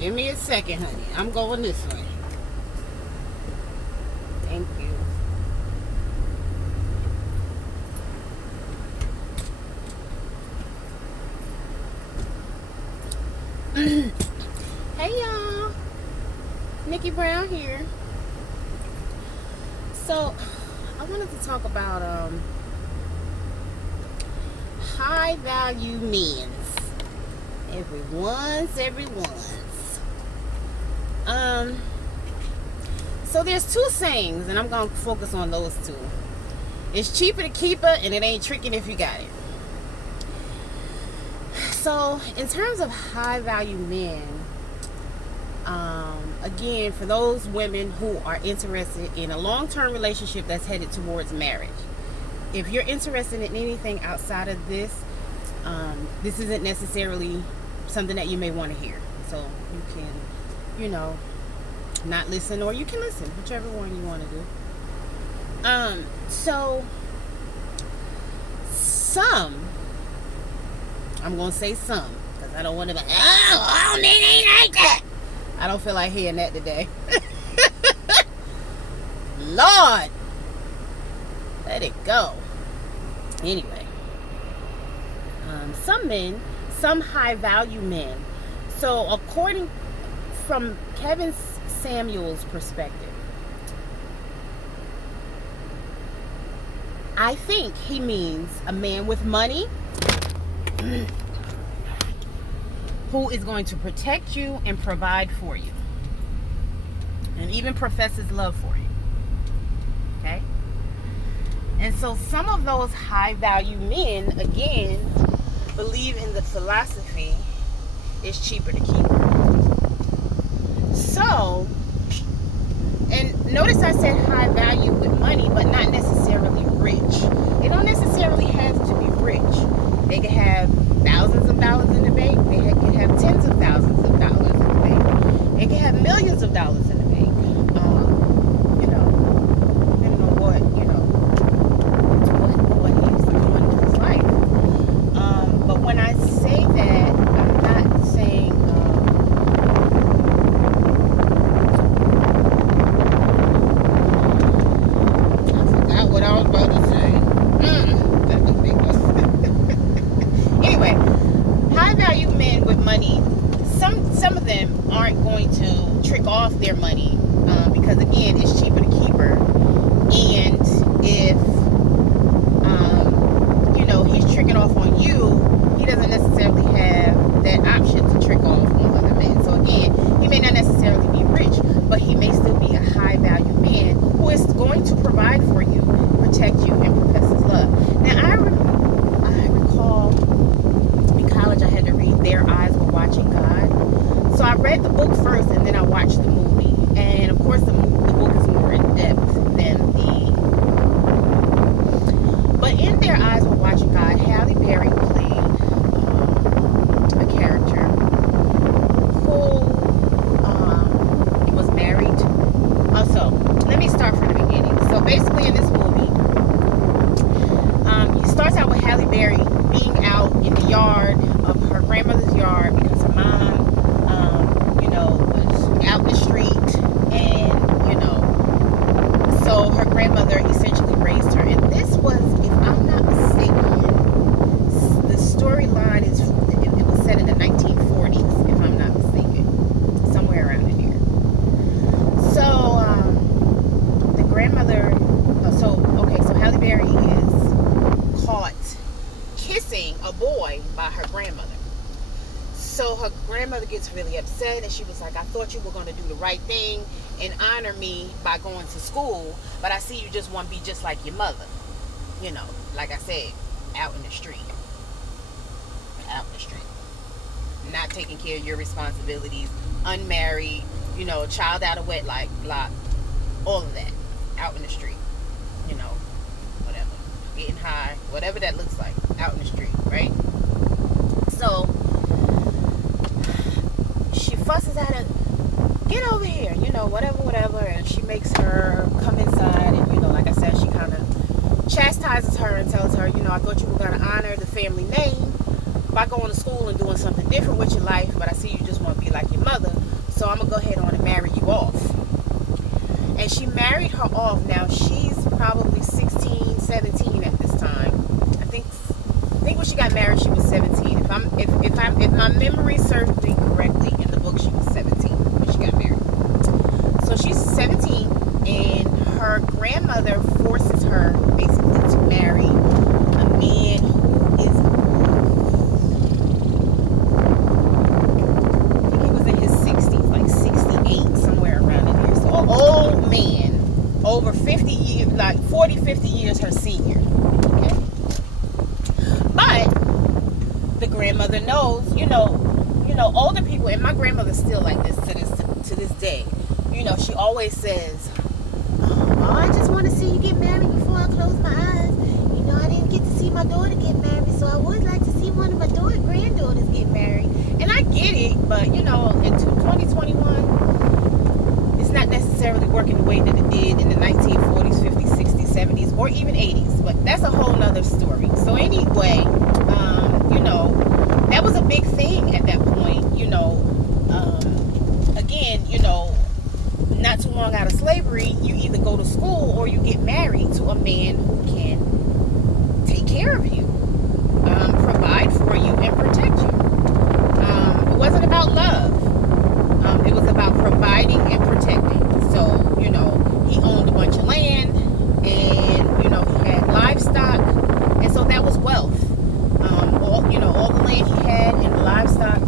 Give me a second, honey. I'm going this way. Thank you. Hey, y'all. Nickie Brown here. So, I wanted to talk about high value men's. Everyone's. So there's two sayings, and I'm gonna focus on those two. It's cheaper to keep it, and it ain't tricking if you got it. So, in terms of high value men, again, for those women who are interested in a long-term relationship that's headed towards marriage, if you're interested in anything outside of this, this isn't necessarily something that you may want to hear. So you can, not listen, or you can listen, whichever one you want to do. So some, I'm going to say some, because I don't want to be, oh, men ain't like that. I don't feel like hearing that today. Lord, let it go. Anyway, some men, some high value men. So according from Kevin Samuel's perspective, I think he means a man with money who is going to protect you and provide for you, and even professes love for you. Okay? And so some of those high value men, again, believe in the philosophy, it's cheaper to keep. So, and notice I said high value with money, but not necessarily rich. They don't necessarily have to be rich. They can have thousands of dollars in the bank. They can have tens of thousands of dollars in the bank. They can have millions of dollars in the bank. Depending on what he's doing in his life. But when I say that, I'm not saying I forgot what I was about to say. That doesn't make no sense. Anyway, high value men with money, some of them aren't going to trick off their money, because again, it's cheaper to keep her. And if he's tricking off on you, he doesn't necessarily have that option to trick off on other men. So again, he may not necessarily be rich, but he may still be a high value man who is going to provide for you, protect you, and profess his love. Now I recall in college I had to read Their Eyes Were Watching God. So I read the book first, and then I watched the movie. And of course the book is more in depth than but in Their Eyes Were Watching God, Halle Berry played a character who was married. So let me start from the beginning. So basically in this movie, it starts out with Halle Berry being out in the yard of her grandmother's yard because her mom, was out in the street, and so her grandmother essentially raised her. And this was, if I'm not mistaken, the storyline is it was set in the 1940s, if I'm not mistaken, somewhere around in here. So the grandmother, so Halle Berry is caught kissing a boy by her grandmother. So her grandmother gets really upset, and she was like, I thought you were going to do the right thing and honor me by going to school, but I see you just want to be just like your mother. Like I said, out in the street. Not taking care of your responsibilities, unmarried, child out of wedlock, all of that, out in the street, whatever, getting high, whatever that looks like, out in the street, right? So she fusses at her, get over here, whatever, and she makes her come inside, and like I said, she kind of chastises her and tells her, I thought you were going to honor the family name by going to school and doing something different with your life, but I see you just want to be like your mother. so I'm gonna go ahead on and marry you off. And she married her off. Now she's probably 16, 17 at this time. I think when she got married she was 17. If my memory serves me correctly, in the book she was 17 when she got married. So she's 17, and her grandmother forces her basically to marry a man who is, I think he was in his 60s, like 68, somewhere around in here. So an old man, over 50 years, like 40, 50 years her senior. Okay? But the grandmother knows, older people, and my grandmother's still like this to this day. She always says, "Oh, I just want to see you get married before I close my eyes. I didn't get to see my daughter get married, so I would like to see one of my granddaughters get married." And I get it, but in 2021, it's not necessarily working the way that it did in the 1940s, 50s, 60s, 70s, or even 80s. But that's a whole nother story. So anyway, that was a big thing at that point. Again, not too long out of slavery, you either go to school or you get married to a man who can take care of you, provide for you, and protect you. It wasn't about love. It was about providing and protecting. So, he owned a bunch of land, and, he had livestock, and so that was wealth. All the land he had and the livestock,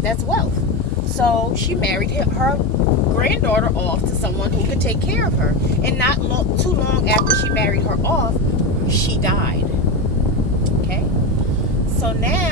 that's wealth. So she married her granddaughter off to someone who could take care of her. And not too long after she married her off, she died. Okay? So now